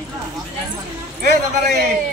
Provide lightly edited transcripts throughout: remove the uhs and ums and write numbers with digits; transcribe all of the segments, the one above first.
Eh, tatare.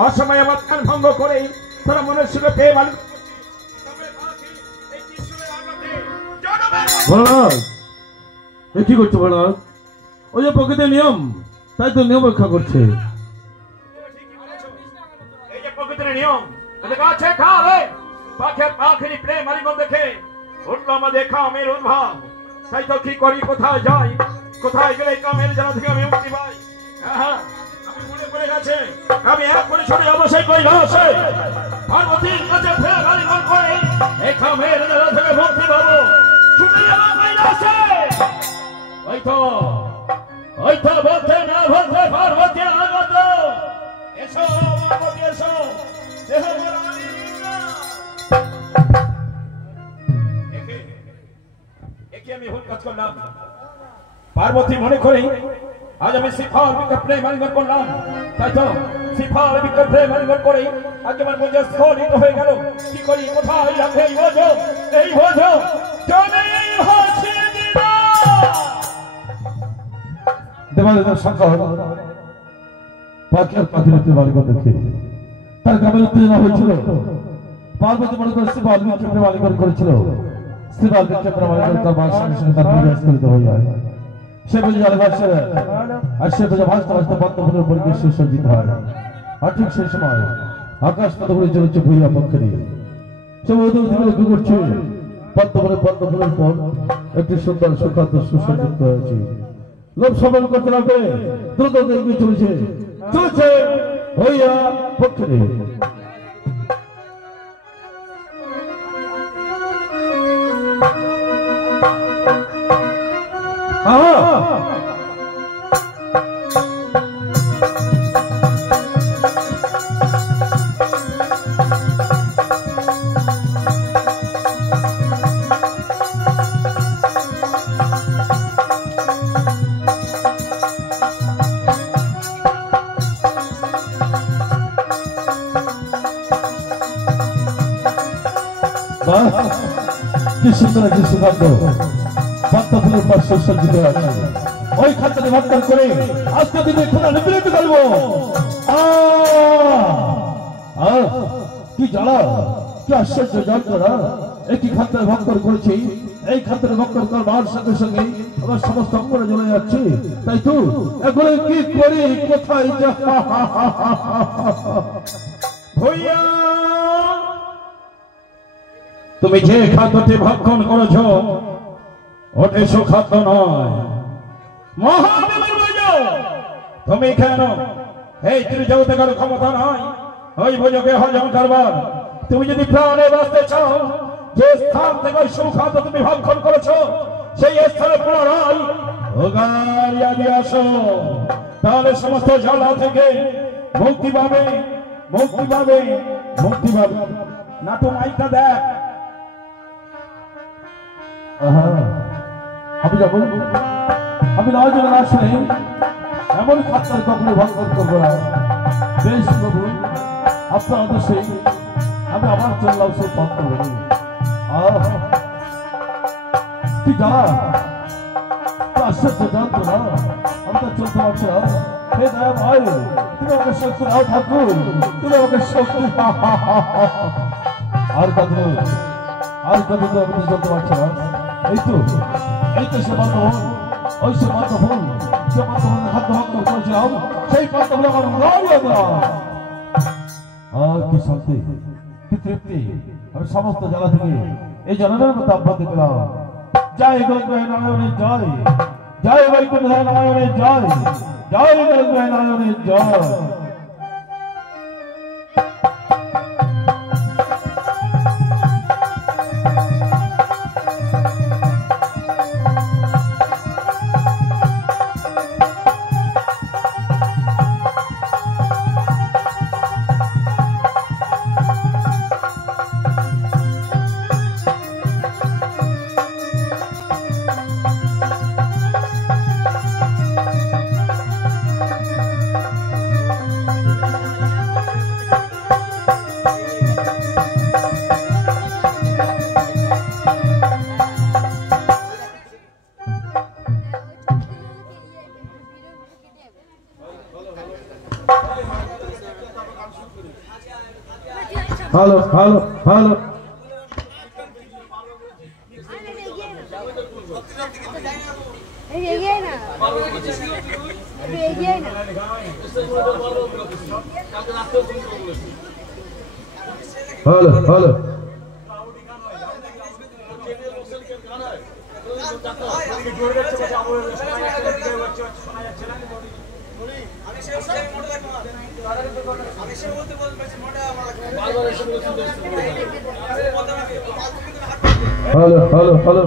असमय मतदान भंग करे तारा मनुष्य के पे मालिक বলরাজ কি করছো বলরাজ? ওই যে প্রকৃতির নিয়ম, তাই তো নিয়ম রক্ষা করছে। এই যে প্রকৃতির নিয়ম, এটা গাছে খালে পাখের পাখির প্রেম মালিক দেখে উদ্ভব দেখা আমের উদ্ভব, তাই তো কি করি কোথায় যাই, কোথায় গেলে কামের জানা থেকে আমি মুক্তি পাই। হ্যাঁ আমি মনে পড়ে গেছে আমি এক করে ছড়ে অবশ্যই কই আছে পার্বতীর কাছে ফের মালিক করে এই কামের জানা থেকে মুক্তি পাবো। ছুটে যাবো কৈলাসে। ওই তো বলতে না বলতে পার্বতী আগত। এসো পার্বতী এসো, দেহ বরানি একে আমি ভুল কাজ করলাম। পার্বতী মনে করি আজ আমি সিফার বিজ্ঞাপনে মালিক করলাম, তাই তো সিফার বিজ্ঞাপনে মালিক করে আজ আমার মধ্যে স্খলিত হয়ে গেল। কি করি কোথায় রাখে এই বোঝো, এই বোঝো জমে হাসি দিনা। দেবাদেব শঙ্কর পাখির পাখির মালিক দেখে তার গ্রামের উত্তেজনা হয়েছিল। পার্বতী মনে করে শিবা বিজ্ঞাপনে মালিক করেছিল। শিবা বিজ্ঞাপনে মালিক তার বাস সঙ্গে সঙ্গে তার বিজয় স্খলিত হয়ে যায়। সে বুঝে যাবে ভাসছে আর সে বুঝে ভাসতে ভাসতে পদ্মফুলের পরিবেশ সুসজ্জিত হয়। আর ঠিক সেই সময় আকাশ পদ্মফুলে চলেছে ভূয়া পক্ষে নিয়ে সে লক্ষ্য করছে পদ্মফুলের পর একটি সুন্দর সুখাদ্য সুসজ্জিত হয়েছে। লোক সবল করতে লাগবে, দ্রুত এগিয়ে চলেছে চলেছে ভূয়া পক্ষে নিয়ে। কি সুন্দর একটি সুখাদ্য পদ্মফুলের পর সুসজ্জিত আছে। ওই খাদ্যে ভক্ষণ করে আজকে দিনে খোলা নিপীড়িত করবো। কি জ্বালা, কি আশ্চর্য যন্ত্রণা! একই খাদ্যের ভক্ষণ করেছি, এই খাদ্যের ভক্ষণ করবার সঙ্গে সঙ্গে আমার সমস্ত অঙ্গনে জ্বলে যাচ্ছে। তাই তো এখন কি করি, কোথায় যা? ভূয়া তুমি যে খাদ্যটি ভক্ষণ করেছ ওটা সুখাদ্য নয়। মহাদেবের বুঝো তুমি কেন এই ত্রিজগতের ক্ষমতা নয় ওই বুঝোকে হজম করবার। তুমি যদি প্রাণে বাঁচতে চাও, যে স্থান থেকে ওই সুখাদ্য তুমি ভক্ষণ করেছো সেই স্থানে পুনরায় ওগারিয়া দিয়ে আসো, তাহলে সমস্ত জ্বালা থেকে মুক্তি পাবে। মুক্তি পাবে নাটু মাইকটা দেখ। আমি নয় জন না শুনে এমন খাতার কখনো ভঙ্গন করবো না। বেশ প্রভু, আপনার আদেশে আমি আবার চললাম সেই পথ বলি। কি জানা আশ্চর্য জানতো না, আমি তো চলতে পারছি না। হে দয়া ভাই, তুমি আমাকে শক্তি দাও ঠাকুর, তুমি আমাকে শক্তি। আর কত আমি তো চলতে পারছি না। এই তো সে বান্ধবন, ওই সে বান্ধবন, যে বান্ধবন খাদ্য ভক্ত করেছিলাম, সেই বান্ধবন আমার কি শান্তি, কি তৃপ্তি। আমি সমস্ত জ্বালা থেকে এই জননের মতো আহ্বান দিলাম। জয় গৌরগ্রহ নারায়ণের জয়, জয় বৈকুণ্ঠ নারায়ণের জয়, জয় গৌরগ্রহ নারায়ণের জয়। Hello hello hello hello hello hello hello hello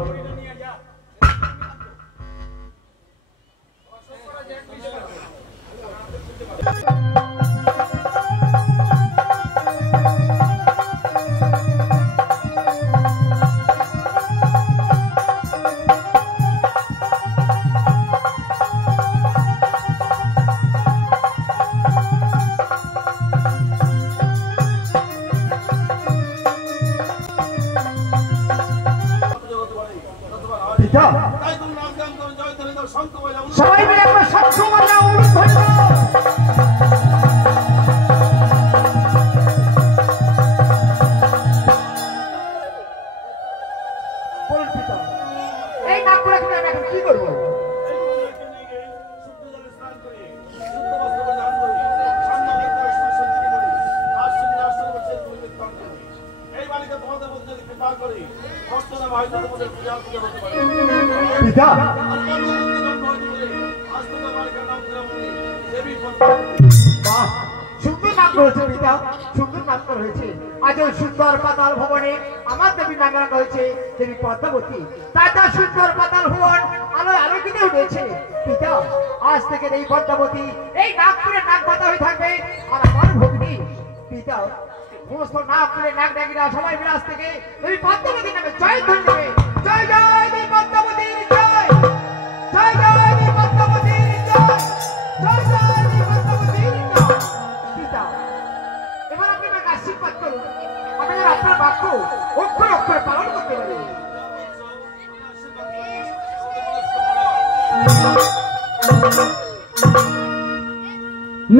সবাই মিলে আমরা সবসময় এই নাক করে আমি এখন কি করবো? পিতা সুন্দর নাম রয়েছে পিতা, সুন্দর নাম রয়েছে। আজ ওই সুন্দর পাতাল ভবনে আমার দেবী নাম রাখা হয়েছে দেবী পদ্মাবতী। তাই তার সুন্দর পাতাল ভবন আলোয় আলোকিত হয়েছে। পিতা আজ থেকে এই পদ্মাবতী এই নাগপুরে নাক পাতা হয়ে থাকবে। আর আমার ভগ্নী পিতা সমস্ত নাগপুরে নাক ডাকিরা সবাই মিলে আজ থেকে দেবী পদ্মাবতীর নামে জয় ধ্বনি দেবে। জয় জয় দেবী পদ্মাবতীর জয়, জয় জয় দেবী পদ্মাবতীর জয়, জয় জয় দেবী পদ্মাবতীর জয়। পিতা এবার আপনি আমাকে আশীর্বাদ করুন, আমি যেন আপনার বাক্য অক্ষরে অক্ষরে পালন করতে পারি।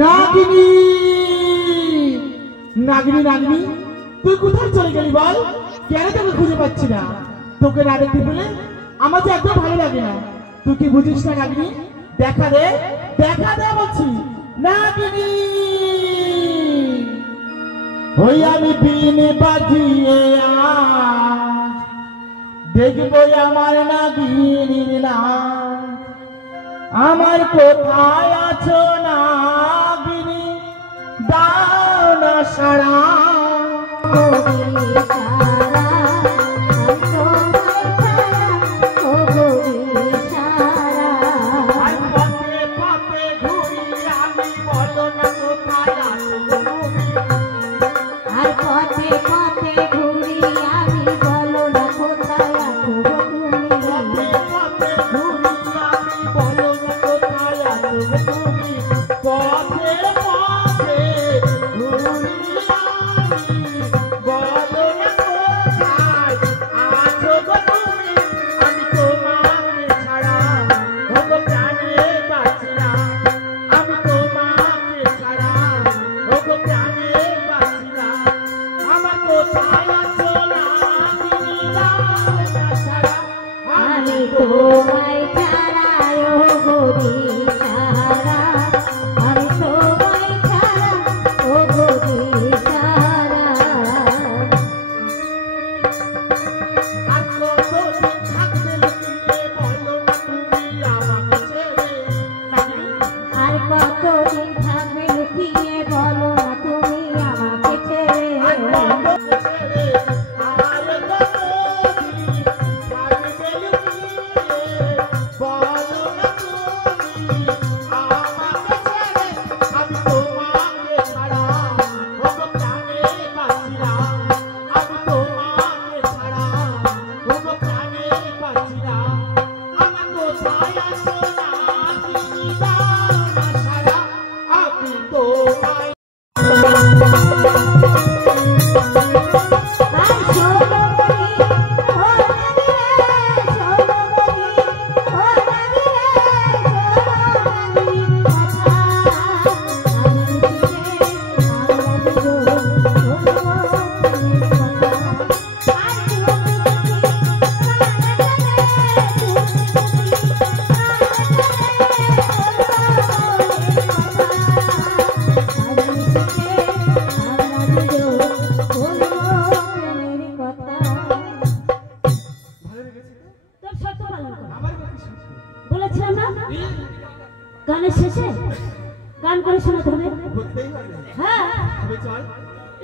নাগিনী নাগিনী নাগিনী তুই কোথায় চলে গেলি বল? কেন তোকে খুঁজে পাচ্ছি না? তোকে না দেখতে পেলে আমার যে একদম ভালো লাগে না। তুই কি বুঝিস না নাগিনী? দেখা দে বলছি নাগিনী। ওই আমি বিন বাজিয়ে দেখবো আমার নাগিনীর নাচ। আমার কোথায় আছো নাগিনী, দাও না সাড়া।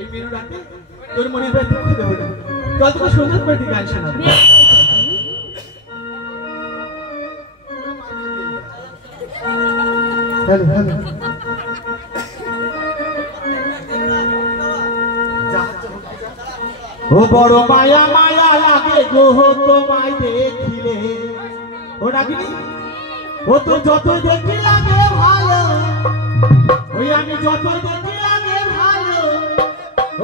এই মেরু রাতে তোর মনে হয় দুঃখ দেবো না, তত সুন্দর করে গান শোনাবো। হ্যালো হ্যালো ও বড় মায়া মায়া লাগে গো তোমায় দেখিলে, ও ডাকিনি ও তো যত দেখি লাগে ভালো, ওই আমি যত দেখি লাগে ভালো,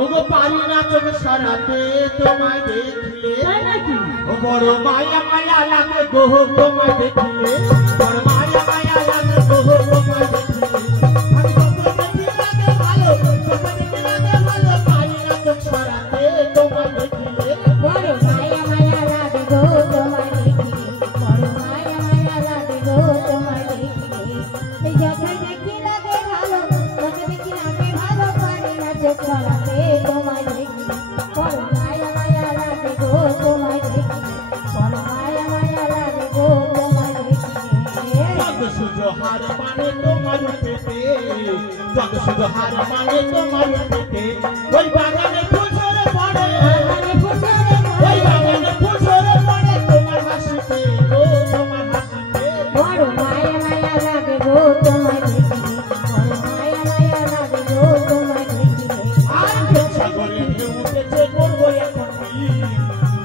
ও গো পারি না চোখ সরাতে তোমায় দেখিলে। ও বড় মায়া মায়া লাগে গো তোমায় দেখিলে, বড় মায়া মায়া লাগে গো তোমায় দেখিলে, আমি যত দেখি লাগে ভালো, যত দেখি লাগে ভালো, পারি না চোখ সরাতে তোমায় দেখিলে। বড় মায়া মায়া লাগে গো তোমায় দেখিলে, বড় মায়া মায়া লাগে গো তোমায় দেখিলে, এই যত দেখি লাগে ভালো, যত দেখি লাগে ভালো, পারি না চোখ সরাতে তোমায় দেখিলে। বড় মায়া মায়া লাগে গো তোমায় দেখিলে, বড় মায়া মায়া লাগে গো তোমায় দেখিলে। যত সুজো হার মানে তোমার পেটে, যত সুজো হার মানে তোমার পেটে, ওই বাগানে ফুল ঝরে পড়ে, বাগানে ফুল ঝরে পড়ে, ওই বাগানে ফুল ঝরে পড়ে তোমার হাসিতে, ও তোমার হাসিতে। বড় মায়া মায়া লাগে গো তোমায় দেখিলে, বড় মায়া মায়া লাগে গো তোমায় দেখিলে। আর প্রেম সাগরে ঢেউ উঠেছে করবো এখন কি,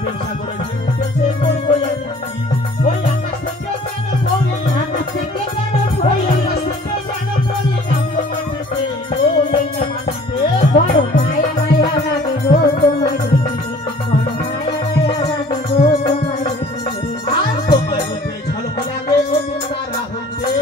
প্রেম সাগরে ঢেউ উঠেছে করবো এখন কি, ওই আকাশ থেকে যেন পড়ে, আকাশ থেকে যেন ওই পড়ে, আকাশ থেকে যেন পড়ে নামলো মাটিতে, ও এই না মাটিতে। বড় মায়া মায়া লাগে গো তোমায় দেখিলে, বড় মায়া মায়া লাগে গো তোমায় দেখিলে। আর তোমার রূপে ঝলক লাগে ওদিন তারা হইতে,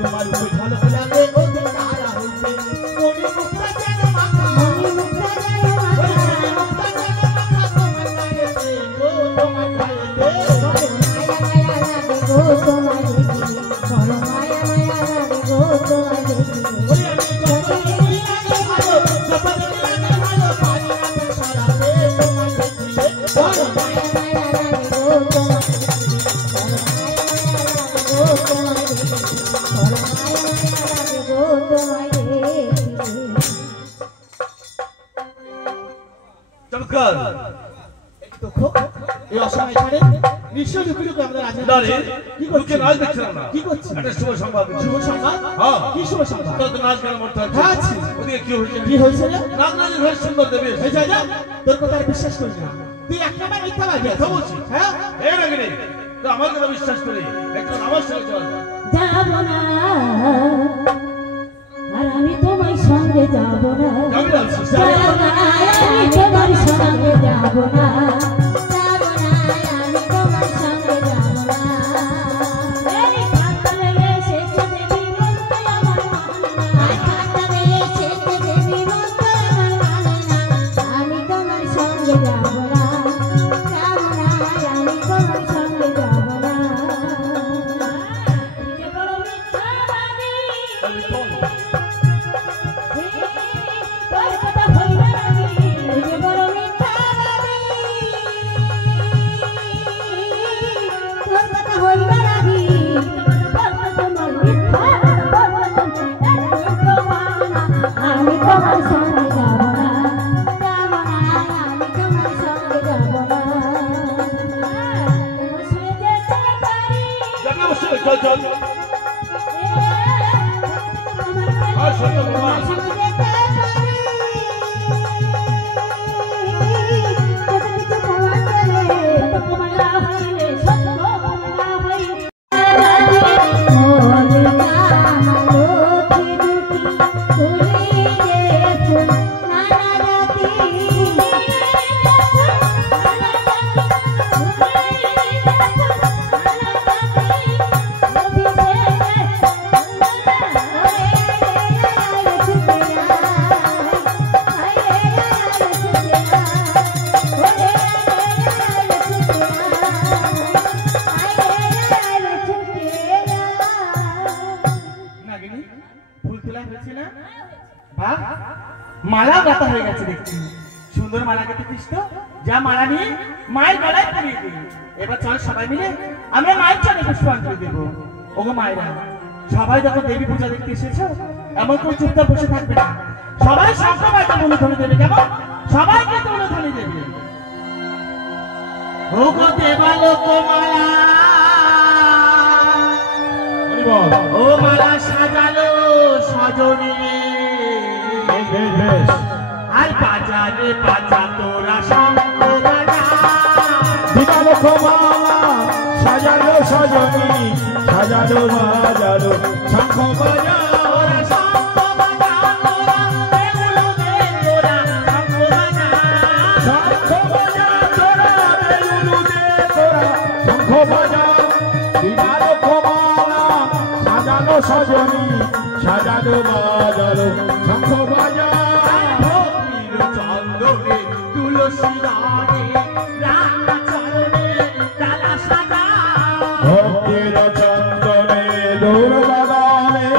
তোমার রূপে ঝলক লাগে ওদিন তারা হইতে, মনি মুক্তা যেন মাখা, মনি মুক্তা যায় ওই মাথা, মনি মুক্তা যেন মাখা তোমার গায়েতে, ও তোমার গায়েতে। বড় মায়া মায়া লাগে গো তোমায় দেখিলে, বড় মায়া মায়া লাগে গো তোমায় দেখিলে। ওই আমি যত দেখি লাগে ভালো, যত দেখি লাগে ভালো, পারি না তো সরাতে তোমার দেখিলে। বড় মায়া মায়া লাগে গো তোমায় দেখিলে, বড় মায়া মায়া লাগে গো তোমায় দেখিলে, বড় মায়া মায়া লাগে গো তোমায় দেখিলে। চমৎকার। দেখো এই অসময় ছাড়ে নিশ্চয় লুকিয়ে লুকিয়ে আমরা রাজা দাঁড়িয়ে কি লোকে করছে? নাচ দেখছিলাম না, কি করছে? একটা শুভ সংবাদ দিচ্ছি। শুভ সংবাদ? হ্যাঁ। কি শুভ সংবাদ? তোর তো নাচ গান মরতে হচ্ছে। হ্যাঁ, আছি। ওদিকে কি হয়েছে? কি হয়েছে রে? নাচ নাচ বেশ সুন্দর দেবে। এই যা যা, তোর কথা আর বিশ্বাস করি না, তুই এক নাম্বার মিথ্যা বাজি মিথ্যা বলছিস? হ্যাঁ এই নাকি তো আমার কথা বিশ্বাস করি, একটু আমার সঙ্গে চল। যাব না আর আমি তোমার সঙ্গে যাব না, যাবি বলছিস? যাব না আমি তোমার সঙ্গে যাব না, যাব না আমি তোমার সঙ্গে যাব না। এই কাতারে এসেছে দেবী বলতে আমার মানে না, কাতারে এসেছে দেবী বলতে আমার মানে না, আমি তোমার সঙ্গে যাব না, যাব না আমি তোমার সঙ্গে যাব না। যে বড় মিথ্যাবাদী, তোর কথা হইবে নাকি, যে বড় মিথ্যাবাদী, তোর কথা হইবে নাকি, তোমার মিথ্যা আমি তোমার সঙ্গে যাব না, যাব না আমি তোমার সঙ্গে যাব না। তোমার সঙ্গে যেতে পারি, যাবি অবশ্যই, চল চল। আর সত্য বাবা। নাগিনী ফুল তোলা হয়েছে না? বাহ, মালা গাঁথা হয়ে গেছে দেখছি, সুন্দর মালা গেঁথেছিস তো, যা মালা নিয়ে মায়ের গলায় পরিয়ে দিই। এবার চল সবাই মিলে আমরা মায়ের চরণে পুষ্পাঞ্জলি দেব। ওগো মায়েরা, সবাই যখন দেবী পূজা দেখতে এসেছো, এমন করে চুপচাপ বসে থাকবে না, সবাই শঙ্খবাজে উলুধ্বনি দেবে, কেমন? সবাইকে তো উলুধ্বনি দেবে। ও গো দেবালোক মালা, ও মালা সাজালো সজনী, আর বাজারে বাজা তোরা শঙ্খ বাজা। দিবালোক মালা সাজালো সজনী, সাজালো বাজালো শঙ্খ বাজা। তোরা শঙ্খ বাজা, তোরা বেগুলো দে, তোরা শঙ্খ বাজা। শঙ্খ বাজা তোরা বেলুনু দে, তোরা শঙ্খ বাজা। দিবালোক মালা সাজালো সজনী, সাজালো বাজালো শঙ্খ বাজা। ভক্তির চন্দনে তুলসী দানে, রাধা চরণে ডালা সাজা। ভক্তির চন্দনে দুর্গাদানে,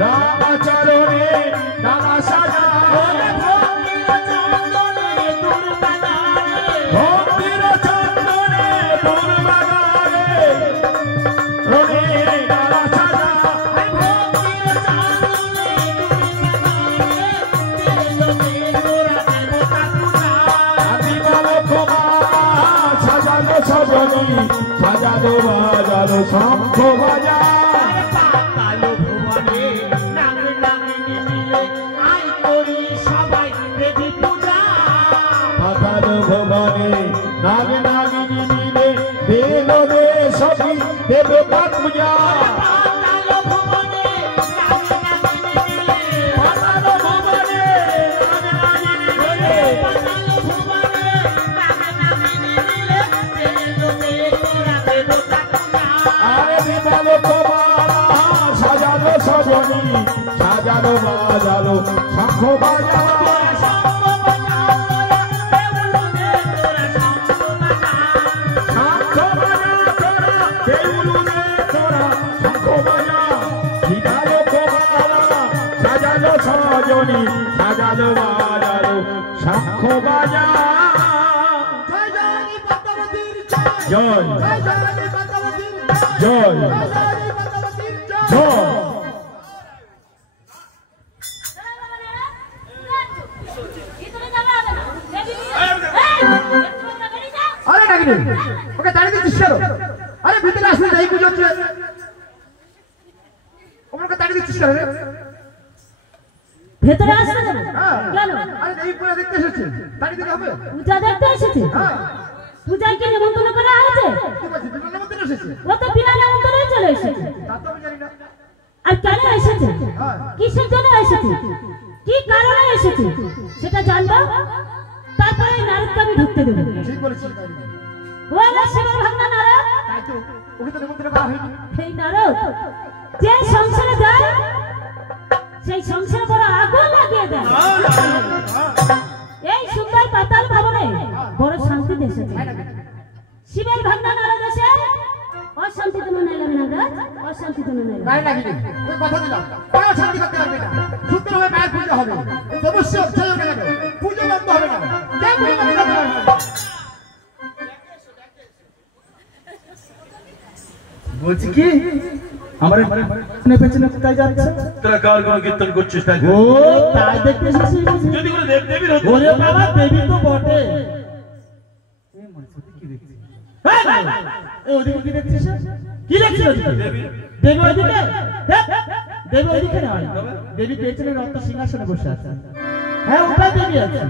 রামচরণে ডালা সাজা। ভক্তির চন্দনে দুর্গা দানে, ভক্তির চন্দনে দুর্গাদানে, রণে ডালা সাজা। ভক্তির চন্দনে দুর্গা দানে, দেলো তোরা দেবতা পূজা। দিবালোক মালা সাজালো সজনী, সাজালো বাজালো শঙ্খ বাজা। পাতাল ভুবনে নাগ নাগিনী মিলে আই করি সবাই দেবী পূজা। পাতাল ভুবনে নাগ নাগিনী মিলে দেলো রে সখী দেবতা পূজা। পাতাল ভুবনে নাগ নাগিনী মিলে, পাতাল ভুবনে নাগ নাগিনী মিলে, পাতাল ভুবনে নাগ নাগিনী মিলে, দেলো তোরা দেবতা পূজা। আরে দিবালোক মালা সাজালো সজনী, সাজালো বাজালো শঙ্খ বাজা। শঙ্খ বাজা তোরা, বেগুলো দে তোরা শঙ্খ বাজা। শঙ্খ বাজা তোরা বেলুনু দে, তোরা শঙ্খ বাজা। দিবালোক মালা সাজালো সজনী, সাজালো বাজালো শঙ্খ বাজা। জয় জয় পদ্মাবতীর জয়, জয় জয় জয় পদ্মাবতীর জয়, জয় জয় জয় পদ্মাবতীর জয়। জয়। আরে নাগিনী, ওকে দাঁড়িয়ে দিচ্ছিস কেন? আরে ভিতরে আসলে যাই পুজো হচ্ছে, ওকে দাঁড়িয়ে দিচ্ছিস কেন রে? ভেতরে আসতে দেবে হ্যাঁ। কেন? আরে এই পুজো দেখতে এসেছে, দাঁড়িয়ে দিতে হবে। পূজা দেখতে এসেছে? হ্যাঁ, পূজায় কি নিমন্ত্রণ করা হয়েছে? কি বলছিস? বিমান নিমন্ত্রণ এসেছে? ও তো বিনা নিমন্ত্রণে চলে এসেছে। তা তো আমি জানি না। আর কেন এসেছে? হ্যাঁ। কিসের জন্য এসেছে? কি কারণে এসেছে? সেটা জানবা, তারপরে এই নারদকে আমি ঢুকতে দেবো। ঠিক বলেছিস দাঁড়িয়ে। ও হলো শিবের ভাঙা নারদ। তাই তো, ওকে তো নিমন্ত্রণ করা হয়নি। এই নারদ যে সংসারে যায়, সেই সংসারে বড় আগুন লাগিয়ে দেয়। এই সুন্দর পাতাল ভবনে বড় শান্তিতে এসেছে। শিবের ভাঙা নারদ এসে অশান্তিতে মনে এলাম না, অশান্তিতে মনে এলাম। নাই নাগিনী, ওই কথা দিলাম, কোনো শান্তি করতে পারবে না। সুন্দরভাবে মায়ের পুজো হবে, অবশ্যই অবশ্যই হবে না, পুজো বন্ধ হবে না। কে পুজো বন্ধ করতে পারবে না? বলছি কি আমার পেছনে পেছনে কোথায় যাচ্ছে? তোরা গান গান কীর্তন করছিস তাই ও তাই দেখতে এসেছি বুঝি? যদি কোনো দেব দেবীর হতো ওরে বাবা, দেবী তো বটে। এই ওদিকে কি দেখছিস? কি দেখছিস ওদিকে? দেবী ওদিকে? দেবী ওদিকে নয়, দেবী পেছনে রত্ন সিংহাসনে বসে আছে। হ্যাঁ, ওটাই দেবী আছে।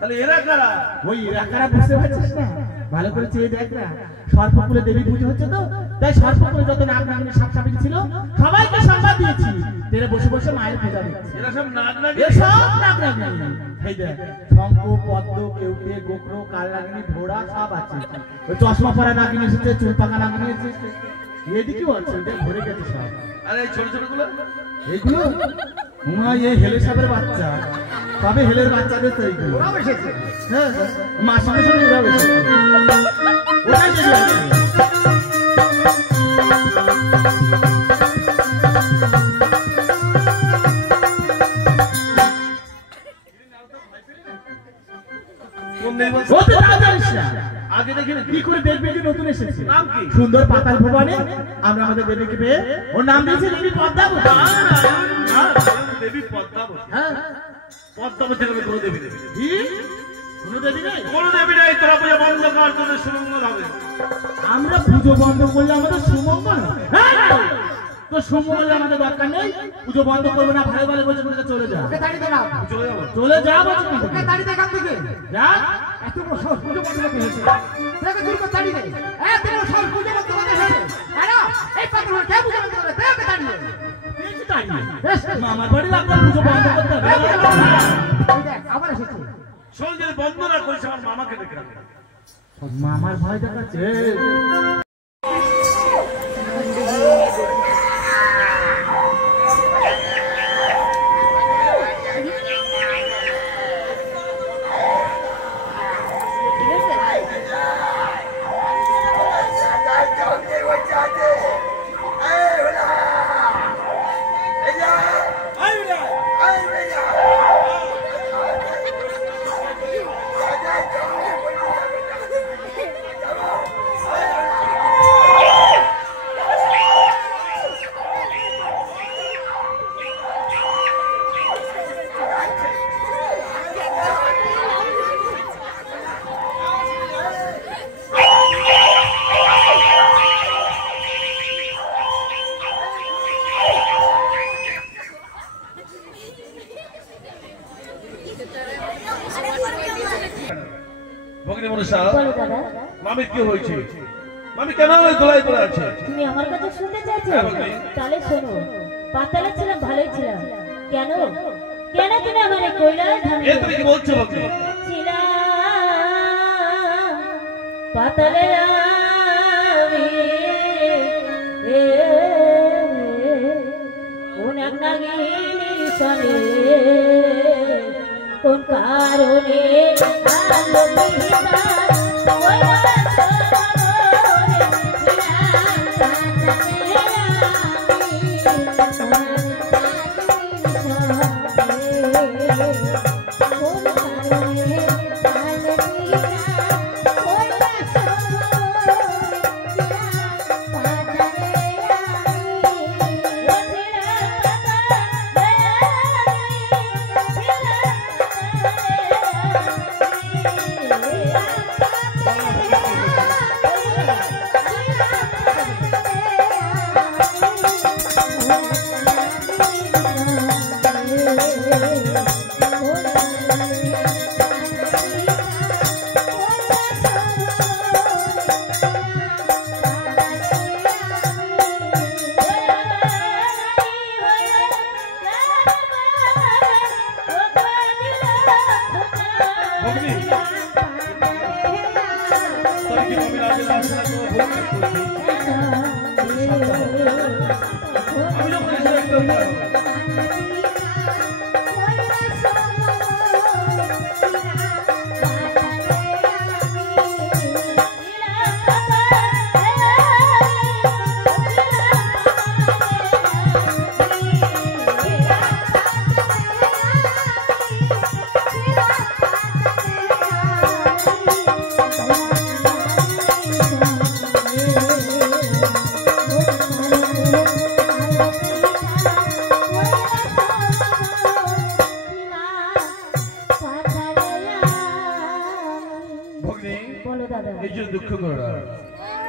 তাহলে এরা কারা? ওই এলাকারা বুঝতে পারছিস না? ভালো করে চেয়ে দেখ না, সর্পকুলে দেবী পুজো হচ্ছে তো, তাই সর্পকুলে যত নাগ নাগিনী সাপ সাপিনী ছিল সবাইকে সংবাদ দিয়েছি, তেরে বসে বসে মায়ের পূজা দিচ্ছে। এরা সব নাগ নাগিনী? এসব নাগ নাগিনী, এই দেখ শঙ্খ, পদ্ম, কেউটে, গোখরো, কাল নাগিনী, ঘোড়া সব আছে। ওই চশমা পরা নাগিনী এসেছে, চুল পাকা নাগিনী এসেছে, এদিকেও আছে, ওদের ভরে গেছে সব। আরে এই ছোট ছোট গুলো এইগুলো এই হেলে সাপের বাচ্চা, তবে হেলের বাচ্চাদের তো এইগুলো। ওরাও এসেছে। হ্যাঁ, মার সঙ্গে সঙ্গে এরাও এসেছে। ওটাই দেবী আছে। কোন দেব? ও তো তা জানিস না। আগে দেখিনি। কি করে দেখবে যে নতুন এসেছে? নাম কি? সুন্দর পাতাল ভুবনে আমরা আমাদের দেবীকে পেয়ে ওর নাম দিয়েছি দেবী পদ্মাবতী। দেবী পদ্মাবতী। হ্যাঁ, পদ্মাবতী নামে কোনো দেবী নেই। কি কোনো দেবী নেই? কোনো দেবী নেই, তোরা পুজো বন্ধ কর, তোদের সুমঙ্গল হবে। আমরা পুজো বন্ধ করলে আমাদের সুমঙ্গল হবে? হ্যাঁ, তো সুমঙ্গল আমাদের দরকার নেই, পুজো বন্ধ করবে না, ভাই ভাই বলছে বলে চলে যা। ওকে তাড়ি দে না, চলে যাবো। চলে যা বলছে না। ওকে তাড়ি দে এখান থেকে। যা। এত বড় সাহস পুজো বন্ধ করতে হয়েছে, তোকে দূর করে তাড়ি দে। এত বড় সাহস পুজো বন্ধ করতে হয়েছে, হ্যাঁ না? এই পাগল হয়ে কে পুজো বন্ধ করে? তোকে তাড়ি দে। পেয়েছি তাই না? মামার বাড়ি আপনার পুজো বন্ধ করতে হবে। এই দেখ আবার এসেছে। শোন, যদি বন্ধ না করিস আমার মামাকে দেখে রাখবে। মামার ভয় দেখাচ্ছে। ভগিনী মনসা, বলো দাদা, মামি কি হয়েছে? মামি কেন দোলাই করে আছে? তুমি আমার কথা শুনতে চাইছো? হ্যাঁ, বলছি। তাহলে শোনো, পাতালে ছিলাম, ভালোই ছিলাম। কেন কেন তুমি আমার এই কৈলাস ধামে এ তুমি কি বলছো ভগিনী? ছিলাম পাতালে আমি, কোন এক নাগিনীর সনে, কোন কারণে আলো পিতা কৈলাস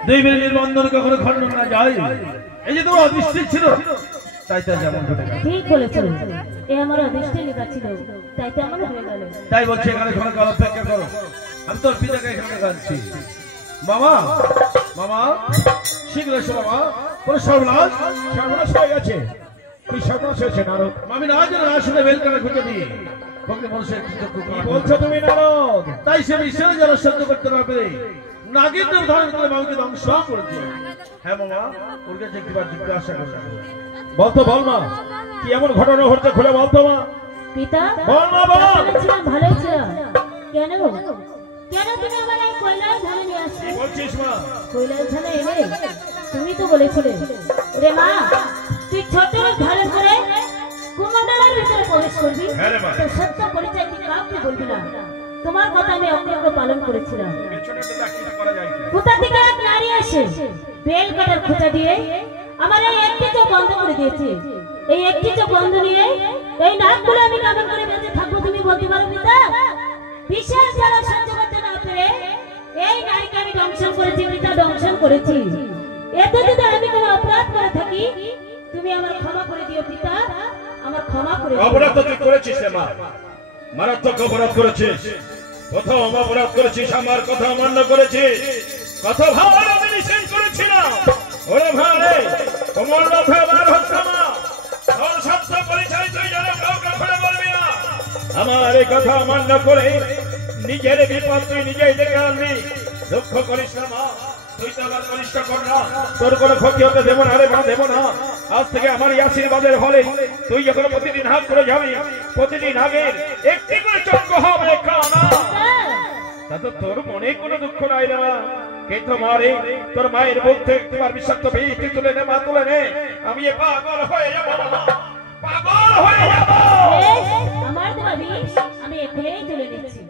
দেবীর নির্বন্ধন কখনো খণ্ডন না যায়। এই যে তোমার অদৃষ্টি ছিল, তাই তাই যেমন ঘটে গেল। ঠিক বলেছো, এ আমার অদৃষ্টে লেখা ছিল, তাই তো আমার হয়ে গেল। তাই বলছি এখানে ক্ষণকাল অপেক্ষা করো, আমি তোর পিতাকে এখানে কাঁদছি। মামা, মামা শীঘ্র এসো মামা। কোনো সর্বনাশ, সর্বনাশ হয়ে গেছে। কি সর্বনাশ হয়েছে নারদ? আমি না জানি না শুনে বেলকানা খুঁজে দিই। ভক্তি মানুষের কি বলছো তুমি নারদ? তাই সে ঈশ্বরের জ্বালা সহ্য করতে না পেরে নাগিন রূপ ধারণ করে মাকে ধ্বংস করেছে। হ্যাঁ মামা, ওর কাছে একবার জিজ্ঞাসা করো। বলতো বল মা, কি এমন ঘটনা হচ্ছে খুলে বলতো মা। পিতা, বল মা বল। ছিলাম, ভালোই ছিলাম। কেন কেন তুমি আমার এই কৈলাস ধামে নিয়ে আসছো? কি বলছিস মা? কৈলাস ধামে এলে তুমি তো বলেছিলে, ওরে মা তুই ছোট ধারণ করে কুমণ্ডলের ভিতরে প্রবেশ করবি, হ্যাঁ রে মা। তোর সত্য পরিচয় তুই কাউকে বলবি না। তোমার কথা আমি অঙ্গ পালন করেছিলাম। কোথা থেকে এক নারী আসে বেল কাটার খোঁচা দিয়ে আমার এই একটি চোখ বন্ধ করে দিয়েছে। এই একটি চোখ বন্ধ নিয়ে এই নাকগুলো আমি কেমন করে বেঁচে থাকবো তুমি বলতে পারো পিতা বিশেষ জ্বালা সহ্য করতে না পেরে এই নারীকে আমি দংশন করেছি পিতা, দংশন করেছি। এতে যদি আমি কোনো অপরাধ করে থাকি তুমি আমার ক্ষমা করে দিও পিতা, আমার ক্ষমা করে দিও। অপরাধ তো তুই করেছিস রে মা, মারাত্মক অপরাধ করেছিস। প্রথম অপরাধ করেছিস, আমার কথা অমান্য করেছিস, কত ভালো আমি নিষেধ করেছিলাম। ওরে ভাই তোমার লোভে বার হচ্ছে না, তোর শব্দ পরিচয় তুই যেন কাউকে খুলে বলবি না। আমার এই কথা অমান্য করে নিজের বিপদ তুই নিজেই ডেকে আনবি। দুঃখ করিস না মা, তুই তো আমার কনিষ্ঠ কন্যা, তোর কোনো ক্ষতি হতে দেবো না রে মা, দেবো না। আজ থেকে আমার এই আশীর্বাদের ফলে তুই যখন প্রতিদিন হাত করে যাবি, প্রতিদিন আগের একটি করে চক্র হবে কানা। তাতে তোর মনে কোনো দুঃখ নাই না, কিন্তু মারে তোর মায়ের বুক থেকে তোমার বিষাক্ত বীজটি তুলে নে মা, তুলে নে। আমি এ পাগল হয়ে যাবো, পাগল হয়ে যাবো। আমার দেওয়া বিষ আমি এখনই তুলে নিচ্ছি।